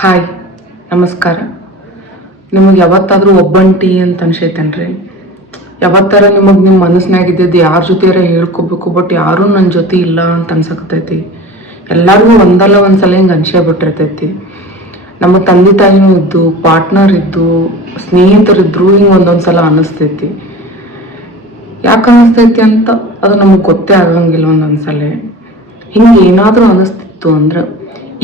Hi, ನಮಸ್ಕಾರ. ನಿಮಗೆ ಯಾವತ್ತಾದರೂ ಒಬ್ಬಂಟಿ ಅಂತ ಅನ್ಸೈತೇನ್ರಿ? ಯಾವತ್ತಾರ ನಿಮಗೆ ನಿಮ್ಮ ಮನಸ್ಸಿನಾಗಿದ್ದು ಯಾರ ಜೊತೆಯಾರ ಹೇಳ್ಕೊಬೇಕು, ಬಟ್ ಯಾರೂ ನನ್ನ ಜೊತೆ ಇಲ್ಲ ಅಂತ ಅನ್ಸಕತ್ತೈತಿ. ಎಲ್ಲರಿಗೂ ಒಂದಲ್ಲ ಒಂದ್ಸಲ ಹಿಂಗೆ ಅನ್ಸೇ ಬಿಟ್ಟಿರ್ತೈತಿ. ನಮ್ಮ ತಂದೆ ತಾಯಿನೂ ಇದ್ದು, ಪಾರ್ಟ್ನರ್ ಇದ್ದು, ಸ್ನೇಹಿತರಿದ್ರು ಹಿಂಗೆ ಒಂದೊಂದು ಸಲ ಅನ್ನಿಸ್ತೈತಿ. ಯಾಕೆ ಅನ್ನಿಸ್ತೈತಿ ಅಂತ ಅದು ನಮಗೆ ಗೊತ್ತೇ ಆಗಂಗಿಲ್ಲ. ಒಂದೊಂದು ಸಲ ಹಿಂಗೆ ಏನಾದರೂ ಅನ್ನಿಸ್ತಿತ್ತು ಅಂದ್ರೆ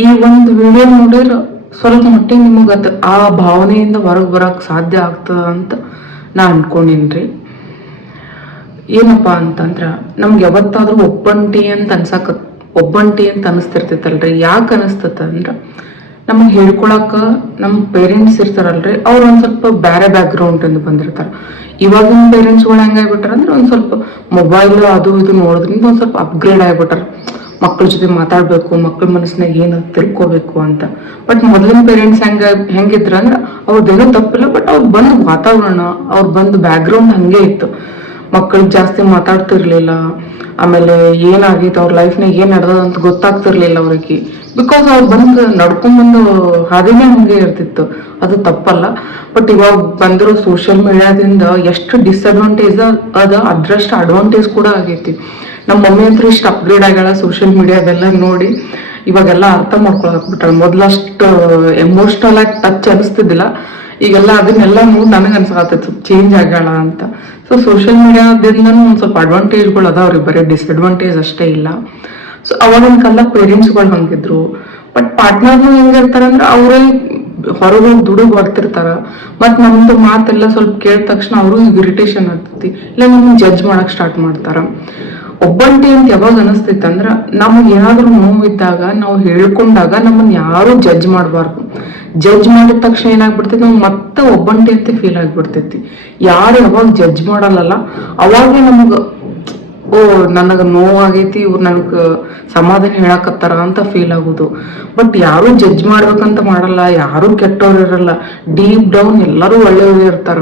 ಈ ಒಂದು ವಿಡಿಯೋ ನೋಡಿದ್ರೆ ಸ್ವಲ್ಪ ಮಟ್ಟಿಗೆ ನಿಮಗೆ ಅದು ಆ ಭಾವನೆಯಿಂದ ಹೊರಗೆ ಬರೋಕ್ಕೆ ಸಾಧ್ಯ ಆಗ್ತದ ಅಂತ ನಾ ಅನ್ಕೊಂಡಿನ್ರಿ. ಏನಪ್ಪ ಅಂತಂದ್ರೆ ನಮ್ಗೆ ಯಾವತ್ತಾದ್ರೂ ಒಬ್ಬಂಟಿ ಅಂತ ಅನಿಸ್ತಿರ್ತೈತಲ್ರಿ. ಯಾಕೆ ಅನಿಸ್ತದ ಅಂದ್ರೆ ನಮಗೆ ಹೇಳ್ಕೊಳಕ ನಮ್ಮ ಪೇರೆಂಟ್ಸ್ ಇರ್ತಾರಲ್ರಿ, ಅವ್ರು ಒಂದು ಸ್ವಲ್ಪ ಬೇರೆ ಬ್ಯಾಕ್ಗ್ರೌಂಡಿಂದ ಬಂದಿರ್ತಾರೆ. ಇವಾಗಿನ ಪೇರೆಂಟ್ಸ್ಗಳು ಹೆಂಗಾಗ್ಬಿಟ್ಟಾರ ಅಂದ್ರೆ ಒಂದು ಸ್ವಲ್ಪ ಮೊಬೈಲ್ ಅದು ಇದು ನೋಡೋದ್ರಿಂದ ಒಂದು ಸ್ವಲ್ಪ ಅಪ್ಗ್ರೇಡ್ ಆಗಿಬಿಟ್ಟಾರ. ಮಕ್ಕಳ ಜೊತೆ ಮಾತಾಡಬೇಕು, ಮಕ್ಕಳ ಮನಸ್ಸಿನಾಗ ಏನು ತಿಳ್ಕೊಬೇಕು ಅಂತ. ಬಟ್ ಮೊದಲಿನ ಪೇರೆಂಟ್ಸ್ ಹೆಂಗಿದ್ರ ಅಂದ್ರೆ ಅವ್ರದ್ದೇನೋ ತಪ್ಪಿಲ್ಲ, ಬಟ್ ಅವ್ರು ಬಂದ ವಾತಾವರಣ, ಅವ್ರು ಬಂದ ಬ್ಯಾಕ್ಗ್ರೌಂಡ್ ಹಂಗೆ ಇತ್ತು. ಮಕ್ಕಳಿಗೆ ಜಾಸ್ತಿ ಮಾತಾಡ್ತಿರ್ಲಿಲ್ಲ. ಆಮೇಲೆ ಏನಾಗೈತೆ ಅವ್ರ ಲೈಫ್ನಾಗ ಏನು ನಡೆದ ಅಂತ ಗೊತ್ತಾಗ್ತಿರ್ಲಿಲ್ಲ ಅವ್ರಿಗೆ. ಬಿಕಾಸ್ ಅವ್ರು ನಡ್ಕೊಂಡ್ಬಂದು ಹಾದಿನೇ ಹಂಗೆ ಇರ್ತಿತ್ತು. ಅದು ತಪ್ಪಲ್ಲ. ಬಟ್ ಇವಾಗ ಬಂದಿರೋ ಸೋಷಿಯಲ್ ಮೀಡಿಯಾದಿಂದ ಎಷ್ಟು ಡಿಸ್ಅಡ್ವಾಂಟೇಜ್ ಅದ, ಅದ್ರಷ್ಟು ಅಡ್ವಾಂಟೇಜ್ ಕೂಡ ಆಗೈತಿ. ನಮ್ಮ ಮಮ್ಮಿ ಅಂತೂ ಇಷ್ಟು ಅಪ್ಗ್ರೇಡ್ ಆಗ್ಯಾಳ ಸೋಷಿಯಲ್ ಮೀಡಿಯಾದೆಲ್ಲ ನೋಡಿ. ಇವಾಗೆಲ್ಲ ಅರ್ಥ ಮಾಡ್ಕೊಳಕ್ಬಿಟ್ಟಾಳ. ಮೊದ್ಲಷ್ಟು ಎಮೋಷ್ನಲ್ ಆಗಿ ಟಚ್ ಅನಿಸ್ತಿದ್ದಿಲ್ಲ. ಈಗೆಲ್ಲ ಅದನ್ನೆಲ್ಲ ನೋಡಿ ನನಗೆ ಅನ್ಸಾಕತ್ತೈತಿ ಚೇಂಜ್ ಆಗ್ಯಾಳ ಅಂತ. ಸೊ ಸೋಷಿಯಲ್ ಮೀಡಿಯಾದಿಂದನೂ ಒಂದು ಸ್ವಲ್ಪ ಅಡ್ವಾಂಟೇಜ್ಗಳು ಅದಾವ್ರಿ, ಬರೀ ಡಿಸ್ಅಡ್ವಾಂಟೇಜ್ ಅಷ್ಟೇ ಇಲ್ಲ. ಸೊ ಅವಾಗಿನ ಕಾಲ ಪೇರೆಂಟ್ಸ್ಗಳು ಹಂಗಿದ್ರು. ಬಟ್ ಪಾರ್ಟ್ನರ್ನು ಹೆಂಗಿರ್ತಾರಂದ್ರೆ ಅವರೇ ಹೊರಗೆ ದುಡುಗ್ ಬರ್ತಿರ್ತಾರ. ಮತ್ತು ನಮ್ದು ಮಾತೆಲ್ಲ ಸ್ವಲ್ಪ ಕೇಳಿದ ತಕ್ಷಣ ಅವ್ರಿಗೂ ಇರಿಟೇಷನ್ ಆಗ್ತೈತಿ, ಇಲ್ಲ ನಮ್ಗೆ ಜಡ್ಜ್ ಮಾಡಕ್ ಸ್ಟಾರ್ಟ್ ಮಾಡ್ತಾರ. ಒಬ್ಬಂಟಿ ಅಂತ ಯಾವಾಗ ಅನಿಸ್ತೈತೆ ಅಂದ್ರೆ ನಮಗೆ ಏನಾದ್ರೂ ನೋವಿದ್ದಾಗ ನಾವು ಹೇಳ್ಕೊಂಡಾಗ ನಮ್ಮನ್ನ ಯಾರು ಜಡ್ಜ್ ಮಾಡಬಾರ್ದು. ಜಡ್ಜ್ ಮಾಡಿದ ತಕ್ಷಣ ಏನಾಗ್ಬಿಡ್ತೈತಿ, ನಮ್ಗೆ ಮತ್ತೆ ಒಬ್ಬಂಟಿ ಅಂತ ಫೀಲ್ ಆಗ್ಬಿಡ್ತೈತಿ. ಯಾರು ಯಾವಾಗ ಜಡ್ಜ್ ಮಾಡಲ್ಲ ಅವಾಗೇ ನಮಗ ಓ ನನಗೆ ನೋವಾಗೈತಿ, ಇವ್ರು ನನಗೆ ಸಮಾಧಾನ ಹೇಳಕತ್ತಾರ ಅಂತ ಫೀಲ್ ಆಗೋದು. ಬಟ್ ಯಾರು ಜಡ್ಜ್ ಮಾಡ್ಬೇಕಂತ ಮಾಡಲ್ಲ, ಯಾರು ಕೆಟ್ಟವ್ರು ಇರಲ್ಲ. ಡೀಪ್ ಡೌನ್ ಎಲ್ಲರೂ ಒಳ್ಳೆಯವರು ಇರ್ತಾರ.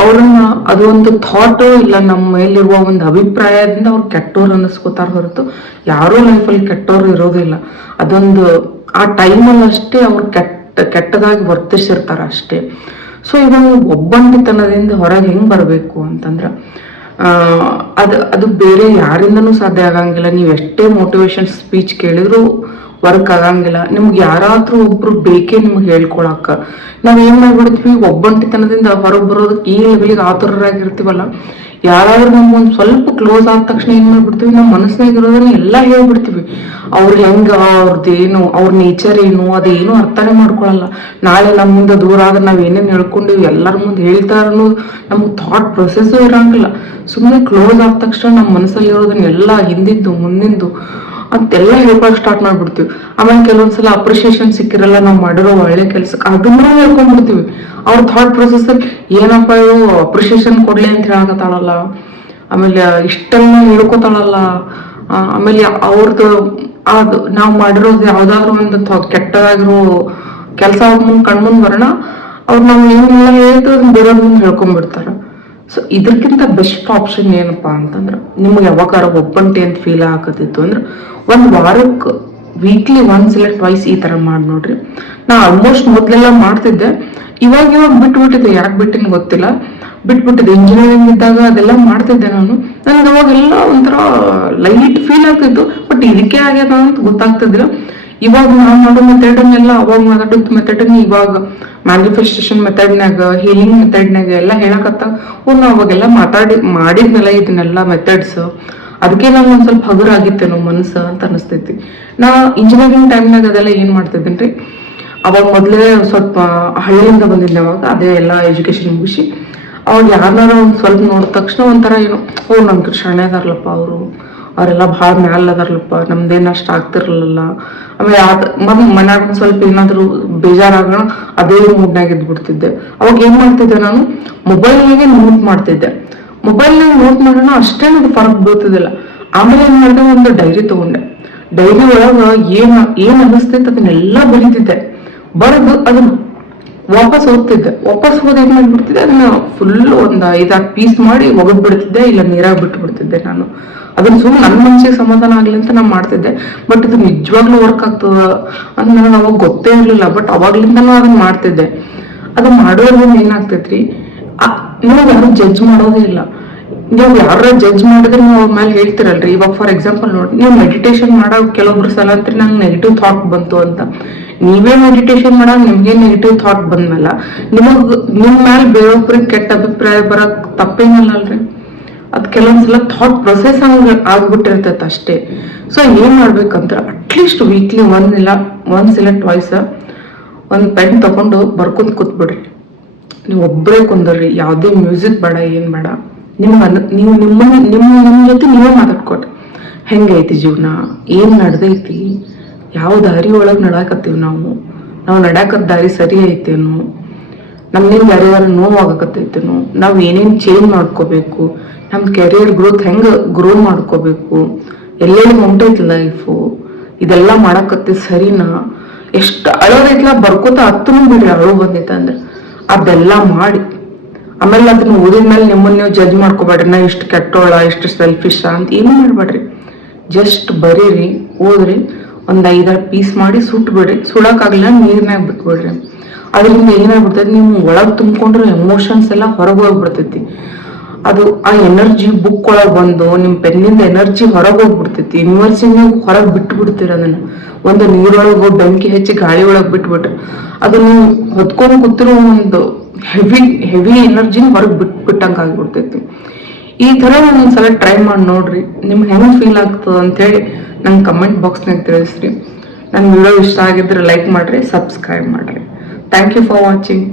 ಅವ್ರನ್ನ ಅದು ಒಂದು ಥಾಟ್ ಇಲ್ಲ, ನಮ್ಮ ಮೇಲಿರುವ ಒಂದು ಅಭಿಪ್ರಾಯದಿಂದ ಅವ್ರು ಕೆಟ್ಟವ್ರು ಅನ್ನಿಸ್ಕೋತಾರ ಹೊರತು ಯಾರೂ ಲೈಫಲ್ಲಿ ಕೆಟ್ಟವ್ರು ಇರೋದಿಲ್ಲ. ಅದೊಂದು ಆ ಟೈಮಲ್ಲಿ ಅಷ್ಟೇ ಅವ್ರು ಕೆಟ್ಟದಾಗಿ ವರ್ತಿಸಿರ್ತಾರ ಅಷ್ಟೇ. ಸೊ ಇವಾಗ ಒಬ್ಬಂಟಿತನದಿಂದ ಹೊರಗೆ ಹೆಂಗ್ ಬರಬೇಕು ಅಂತಂದ್ರೆ ಅದು ಬೇರೆ ಯಾರಿಂದನೂ ಸಾಧ್ಯ ಆಗಂಗಿಲ್ಲ. ನೀವು ಎಷ್ಟೇ ಮೋಟಿವೇಶನ್ ಸ್ಪೀಚ್ ಕೇಳಿದ್ರು ವರ್ಕ್ ಆಗಂಗಿಲ್ಲ. ನಿಮ್ಗೆ ಯಾರಾದ್ರೂ ಒಬ್ರು ಬೇಕೇ ನಿಮ್ಗೆ ಹೇಳ್ಕೊಳಕ. ನಾವ್ ಏನ್ ಮಾಡ್ಬಿಡ್ತೀವಿ, ಒಬ್ಬಂಟಿತನದಿಂದ ಹೊರಗೆ ಬರೋದಕ್ಕೆ ಈ ಲೆವೆಲ್ಗೆ ಆತುರರಾಗಿರ್ತೀವಲ್ಲ, ಯಾರಾದ್ರೂ ನಮ್ಗೊಂದು ಸ್ವಲ್ಪ ಕ್ಲೋಸ್ ಆದ ತಕ್ಷಣ ಏನ್ ಮಾಡ್ಬಿಡ್ತೀವಿ, ನಮ್ಮ ಮನಸ್ಸಿನಾಗಿರೋದನ್ನ ಎಲ್ಲ ಹೇಳ್ಬಿಡ್ತೀವಿ. ಅವ್ರು ಹೆಂಗ, ಅವ್ರದ್ದೇನು, ಅವ್ರ ನೇಚರ್ ಏನು, ಅದೇನು ಅರ್ಥನೇ ಮಾಡ್ಕೊಳಲ್ಲ. ನಾಳೆ ನಮ್ಮಿಂದ ದೂರ ಆದ್ರೆ ನಾವ್ ಏನೇನ್ ಹೇಳ್ಕೊಂಡಿವಿ ಎಲ್ಲರ ಮುಂದೆ ಹೇಳ್ತಾರ ಅನ್ನೋದು ನಮ್ಗೆ ಥಾಟ್ ಪ್ರೊಸೆಸ್ಸು ಇರಂಗಿಲ್ಲ. ಸುಮ್ಮನೆ ಕ್ಲೋಸ್ ಆದ ತಕ್ಷಣ ನಮ್ಮ ಮನಸ್ಸಲ್ಲಿ ಇರೋದನ್ನೆಲ್ಲ ಹಿಂದಿಂದು ಮುಂದಿಂದು ಅಂತೆಲ್ಲ ಹೇಳ್ಕೊಳಕ್ ಸ್ಟಾರ್ಟ್ ಮಾಡ್ಬಿಡ್ತೀವಿ. ಆಮೇಲೆ ಕೆಲವೊಂದ್ಸಲ ಅಪ್ರಿಸಿಯೇಷನ್ ಸಿಕ್ಕಿರಲ್ಲ ನಾವು ಮಾಡಿರೋ ಒಳ್ಳೆ ಕೆಲ್ಸಕ್ಕೆ, ಅದನ್ನ ಹೇಳ್ಕೊಂಡ್ಬಿಡ್ತೀವಿ. ಅವ್ರ ಥಾಟ್ ಪ್ರೊಸೆಸ್ ಏನಪ್ಪ ಇವು ಅಪ್ರಿಸಿಯೇಷನ್ ಕೊಡ್ಲಿ ಅಂತ ಹೇಳಕತ್ತಾಳಲ್ಲ, ಆಮೇಲೆ ಇಷ್ಟೆಲ್ಲ ಹೇಳ್ಕೊತಾಳಲ್ಲ, ಆಮೇಲೆ ಅವ್ರದ್ದು ಅದು ನಾವು ಮಾಡಿರೋದು ಯಾವ್ದಾದ್ರು ಒಂದು ಕೆಟ್ಟದಾಗಿರೋ ಕೆಲಸ ಮುಂದೆ ಕಣ್ಮುಂದ್ ಬರೋಣ, ಅವ್ರು ನಾವು ಏನೆಲ್ಲ ಹೇಳಿದ್ರು ಅದನ್ನ ಬೇರೆಯವ್ರ ಮುಂದೆ ಹೇಳ್ಕೊಂಡ್ಬಿಡ್ತಾರ. ಸೊ ಇದಕ್ಕಿಂತ ಬೆಸ್ಟ್ ಆಪ್ಷನ್ ಏನಪ್ಪಾ ಅಂತಂದ್ರೆ, ನಿಮ್ಗೆ ಯಾವಾಗಾರ ಒಬ್ಬಂಟಿ ಅಂತ ಫೀಲ್ ಆಗತ್ತಿತ್ತು ಅಂದ್ರೆ ಒಂದು ವಾರಕ್ಕೆ ವೀಕ್ಲಿ ಒನ್ಸ್ ಇಲ್ಲ ಟ್ವೈಸ್ ಈ ತರ ಮಾಡಿ ನೋಡ್ರಿ. ನಾ ಆಲ್ಮೋಸ್ಟ್ ಮೊದ್ಲೆಲ್ಲ ಮಾಡ್ತಿದ್ದೆ, ಇವಾಗ ಬಿಟ್ಬಿಟ್ಟಿದ್ದೆ. ಯಾಕೆ ಬಿಟ್ಟಿನ ಗೊತ್ತಿಲ್ಲ, ಬಿಟ್ಬಿಟ್ಟಿದ್ದೆ. ಇಂಜಿನಿಯರಿಂಗ್ ಇದ್ದಾಗ ಅದೆಲ್ಲ ಮಾಡ್ತಿದ್ದೆ ನಾನು. ನನಗೆ ಅವಾಗೆಲ್ಲ ಒಂಥರ ಲೈಟ್ ಫೀಲ್ ಆಗ್ತಿತ್ತು, ಬಟ್ ಇದಕ್ಕೆ ಆಗ್ಯದ ಅಂತ ಗೊತ್ತಾಗ್ತಿದ್ರು. ಇವಾಗ ನಾವು ಮಾಡೋ ಮೆಥಡನ್ನೆಲ್ಲ ಅವಾಗ ಮಾತಾಡೋದು ಮೆಥಡನ್ನ ಇವಾಗ ಮ್ಯಾನಿಫೆಸ್ಟೇಷನ್ ಮೆಥಡ್ನಾಗ, ಹೀಲಿಂಗ್ ಮೆಥಡ್ನಾಗ ಎಲ್ಲ ಹೇಳಕತ್ತ ನಾವು ಅವಾಗೆಲ್ಲ ಮಾಡಿದ್ನಲ್ಲ ಇದನ್ನೆಲ್ಲ ಮೆಥಡ್ಸ್. ಅದಕ್ಕೆ ನಂಗೆ ಒಂದ್ ಸ್ವಲ್ಪ ಹಗುರಾಗಿತ್ತೇನೋ ಮನಸ್ಸು ಅಂತ ಅನಿಸ್ತೈತಿ. ನಾ ಇಂಜಿನಿಯರಿಂಗ್ ಟೈಮ್ನಾಗ ಅದೆಲ್ಲ ಏನ್ ಮಾಡ್ತಿದ್ದೇನ್ರಿ, ಅವಾಗ ಮೊದ್ಲೇ ಸ್ವಲ್ಪ ಹಳ್ಳಿಯಿಂದ ಬಂದಿದ್ದೆ. ಅವಾಗ ಅದೇ ಎಲ್ಲ ಎಜುಕೇಶನ್ ಮುಗಿಸಿ ಅವಾಗ ಯಾರನ್ನಾರ ಒಂದ್ ಸ್ವಲ್ಪ ನೋಡಿದ ತಕ್ಷಣ ಒಂಥರ ಏನೋ, ನಮ್ಗೆ ಶಾಣೆ ಅದಾರ್ಲಪ್ಪ ಅವರೆಲ್ಲ ಭಾಳ ಮ್ಯಾಲ ಅದಾರ್ಲಪ್ಪ, ನಮ್ದೇನು ಅಷ್ಟು ಆಗ್ತಿರ್ಲಿಲ್ಲ. ಆಮೇಲೆ ಮನ್ಯಾಗ ಒಂದ್ ಸ್ವಲ್ಪ ಏನಾದ್ರು ಬೇಜಾರಾಗೋಣ ಅದೇ ಮೂಡ್ನಾಗ ಇದ್ಬಿಡ್ತಿದ್ದೆ. ಅವಾಗ ಏನ್ ಮಾಡ್ತಿದ್ದೆ, ನಾನು ಮೊಬೈಲ್ನಾಗೆ ನೋಟ್ ಮಾಡ್ತಿದ್ದೆ. ಮೊಬೈಲ್ನಾಗ ನೋಟ್ ಮಾಡೋಣ ಅಷ್ಟೇ ಅದು ಫರಕ್ ಬೀಳ್ತಿದ್ದಿಲ್ಲ. ಆಮೇಲೆ ಏನ್ ಮಾಡಿದೆ, ಒಂದು ಡೈರಿ ತಗೊಂಡೆ. ಡೈರಿ ಒಳಗ ಏನ್ ಅನ್ನಿಸ್ತೈತೆ ಅದನ್ನೆಲ್ಲ ಬರೀತಿದ್ದೆ. ಬರೆದು ಅದನ್ನ ವಾಪಸ್ ಓದ್ತಿದ್ದೆ. ವಾಪಸ್ ಓದಿ ಏನ್ ಮಾಡ್ಬಿಡ್ತಿದ್ದೆ, ಅದನ್ನ ಫುಲ್ ಒಂದ್ 5-6 ಪೀಸ್ ಮಾಡಿ ಒಗದ್ ಬಿಡ್ತಿದ್ದೆ, ಇಲ್ಲ ನೀರಾಗ ಬಿಟ್ಟು ಬಿಡ್ತಿದ್ದೆ ನಾನು. ಅದನ್ನ ಸುಮ್ಮನೆ ನನ್ನ ಮನ್ಸಿಗೆ ಸಮಾಧಾನ ಆಗ್ಲಿ ಅಂತ ನಾನು ಮಾಡ್ತಿದ್ದೆ. ಬಟ್ ಇದು ನಿಜವಾಗ್ಲೂ ವರ್ಕ್ ಆಗ್ತದ ಅಂತ ನನಗೆ ಅವಾಗ ಗೊತ್ತೇ ಇರಲಿಲ್ಲ. ಬಟ್ ಅವಾಗ್ಲಿಂದನೂ ಅದನ್ನ ಮಾಡ್ತಿದ್ದೆ. ಅದು ಮಾಡೋದ್ರಿಂದ ಏನಾಗ್ತೈತ್ರಿ, ನೀವು ಯಾರು ಜಡ್ಜ್ ಮಾಡೋದೇ ಇಲ್ಲ. ನೀವು ಯಾರ ಜಡ್ಜ್ ಮಾಡಿದ್ರೆ ನೀವು ಅವ್ರ ಮೇಲೆ ಹೇಳ್ತಿರಲ್ರಿ. ಇವಾಗ ಫಾರ್ ಎಕ್ಸಾಂಪಲ್ ನೋಡಿ, ನೀವು ಮೆಡಿಟೇಷನ್ ಮಾಡೋ ಕೆಲವೊಬ್ರು ಸಲ ಅಂತ ನಂಗೆ ನೆಗೆಟಿವ್ ಥಾಟ್ ಬಂತು ಅಂತ, ನೀವೇ ಮೆಡಿಟೇಷನ್ ಮಾಡಾಗ ನಿಮ್ಗೆ ನೆಗೆಟಿವ್ ಥಾಟ್ ಬಂದ್ಮೇಲೆ ನಿಮ್ ಮೇಲೆ ಬೇರೊಬ್ರಿಗೆ ಕೆಟ್ಟ ಅಭಿಪ್ರಾಯ ಬರಕ್ ತಪ್ಪೇನಲ್ಲಲ್ರಿ. ಅದ್ ಕೆಲವೊಂದ್ಸಲ ಥಾಟ್ ಪ್ರೊಸೆಸ್ ಆಗ್ಬಿಟ್ಟಿರ್ತೈತೆ ಅಷ್ಟೇ. ಸೊ ಏನ್ ಮಾಡ್ಬೇಕಂತ, ಅಟ್ಲೀಸ್ಟ್ ವೀಕ್ಲಿ ಒನ್ಸ್ ಇಲ್ಲ ಟ್ವೈಸ್ ಒಂದ್ ಪೆನ್ ತಗೊಂಡು ಬರ್ಕೊಂಡ್ ಕೂತ್ಬಿಡ್ರಿ. ನೀವು ಒಬ್ಬರೇ ಕುಂದರ್ರಿ, ಯಾವುದೇ ಮ್ಯೂಸಿಕ್ ಬೇಡ, ಏನ್ ಬೇಡ. ನೀವು ನಿಮ್ಮ ಜೊತೆ ನೀವೇ ಮಾತಾಡ್ಕೊಟ್ರಿ. ಹೆಂಗೈತಿ ಜೀವನ, ಏನ್ ನಡ್ದೈತಿ, ಯಾವ ದಾರಿ ಒಳಗೆ ನಡಾಕತ್ತೀವಿ, ನಾವು ನಡ್ಯಾಕತ್ ದಾರಿ ಸರಿ ಐತೇನು, ನಮ್ಮಿಂದ ಯಾರ್ಯಾರ ನೋವಾಗಕತ್ತೈತೇನು, ನಾವು ಏನೇನು ಚೇಂಜ್ ಮಾಡ್ಕೋಬೇಕು, ನಮ್ಮ ಕೆರಿಯರ್ ಗ್ರೋತ್ ಹೆಂಗೆ ಗ್ರೋ ಮಾಡ್ಕೋಬೇಕು, ಎಲ್ಲೆಲ್ಲಿ ಹೊಂಟೈತಿ ಲೈಫು, ಇದೆಲ್ಲ ಮಾಡಕತ್ತಿ ಸರಿನಾ, ಎಷ್ಟು ಅಳೋದೈತ್ಲ ಬರ್ಕೋತ ಹತ್ತೂ ಬಿಡ್ರಿ. ಅಳು ಬಂದೈತೆ ಅಂದ್ರೆ ಅದೆಲ್ಲ ಮಾಡಿ ಆಮೇಲೆ ಅದನ್ನ ಓದಿದ್ಮೇಲೆ ನಿಮ್ಮನ್ನ ನೀವು ಜಡ್ಜ್ ಮಾಡ್ಕೋಬೇಡ್ರಿ. ನಾ ಇಷ್ಟು ಕೆಟ್ಟೋಳ, ಇಷ್ಟು ಸೆಲ್ಫಿಶ್ ಅಂತ ಏನೂ ಮಾಡ್ಬೇಡ್ರಿ. ಜಸ್ಟ್ ಬರೀರಿ, ಓದ್ರಿ, ಒಂದ್ 5-6 ಪೀಸ್ ಮಾಡಿ ಸುಟ್ಬಿಡ್ರಿ. ಸುಡಕ್ಕಾಗಲ್ಲ ನೀರ್ನಾಗ ಬಿಟ್ಬಿಡ್ರಿ. ಅದರಿಂದ ಏನಾಗ್ಬಿಡ್ತೈತಿ, ನೀವು ಒಳಗ್ ತುಂಬ್ಕೊಂಡ್ರೆ ಎಮೋಷನ್ಸ್ ಎಲ್ಲ ಹೊರಗೆ ಹೋಗ್ಬಿಡ್ತೈತಿ. ಅದು ಆ ಎನರ್ಜಿ ಬುಕ್ ಒಳಗೆ ಬಂದು ನಿಮ್ ಪೆನ್ನಿಂದ ಎನರ್ಜಿ ಹೊರಗೆ ಹೋಗ್ಬಿಡ್ತೈತಿ. ಯೂನಿವರ್ಸಿಟಿ ನೀವು ಹೊರಗೆ ಬಿಟ್ಟು ಬಿಡ್ತೀರ. ಅದನ್ನ ಒಂದು ನೀರೊಳಗೆ ಬೆಂಕಿ ಹೆಚ್ಚಿ ಗಾಳಿ ಒಳಗೆ ಬಿಟ್ಬಿಟ್ರೆ ಅದು ನೀವು ಹೊತ್ಕೊಂಡು ಕೂತಿರೋ ಒಂದು ಹೆವಿ ಎನರ್ಜಿನ ಹೊರಗೆ ಬಿಟ್ಟಂಗೆ ಆಗ್ಬಿಡ್ತೈತಿ. ಈ ತರ ಒಂದ್ಸಲ ಟ್ರೈ ಮಾಡಿ ನೋಡ್ರಿ, ನಿಮ್ಗೆ ಹೆಂಗ್ ಫೀಲ್ ಆಗ್ತದ ಅಂತೇಳಿ ನಂಗೆ ಕಮೆಂಟ್ ಬಾಕ್ಸ್ನಾಗ ತಿಳಿಸ್ರಿ. ನನ್ನ ವಿಡಿಯೋ ಇಷ್ಟ ಆಗಿದ್ರೆ ಲೈಕ್ ಮಾಡ್ರಿ, ಸಬ್ಸ್ಕ್ರೈಬ್ ಮಾಡ್ರಿ. Thank you for watching.